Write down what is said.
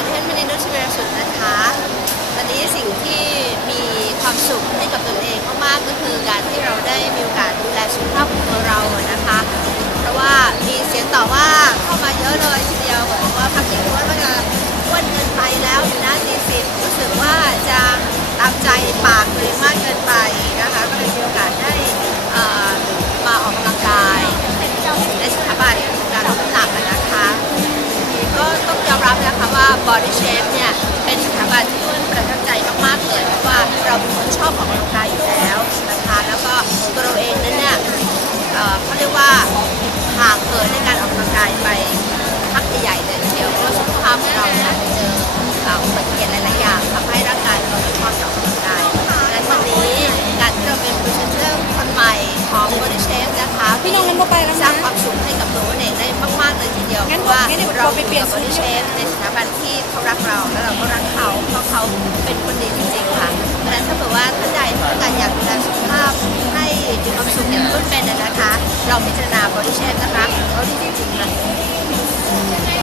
ชเวรสุดนะคะวันนี้สิ่งที่มีความสุขให้กับตนเองมากๆก็คือการที่เราได้มีโอกาสดูแลสุขภาพของตัวเรานะคะ เพราะว่ามีเสียงต่อว่าเข้ามาเยอะเลยทีเดียวบอกว่าพักนี้อ้วนว่าจะอ้วนเกินไปแล้วอยู่นะตีสิรู้สึกว่าจะตามใจปากตัวเอมากเกินไป นะคะว่า Body Shape เนี่ยเป็นสถาบันที่อ้วนประทับใจมากๆเลยเพราะว่าเราเป็นคนชอบออกกำลังกายอยู่แล้วนะคะแล้วก็ตัวเราเองนั้นเนี่ยเอ่อเขาเรียกว่าห่างเหินในการออกกำลังกายไปพักใหญ่ๆเลยทีเดียว เดี๋ยวเราไปเปลี่ยนบริเชฟในสถาบันที่เขารักเราแล้วเราก็รักเขาเพราะเขาเป็นคนดีจริงๆค่ะดังนั้นถ้าเผื่อว่าท่านใดต้องการอยากดูแลสุขภาพให้มีความสุขอย่างต้นเป็นนะคะ เราพิจารณาบริเชฟนะคะเขาดีจริงๆค่ะ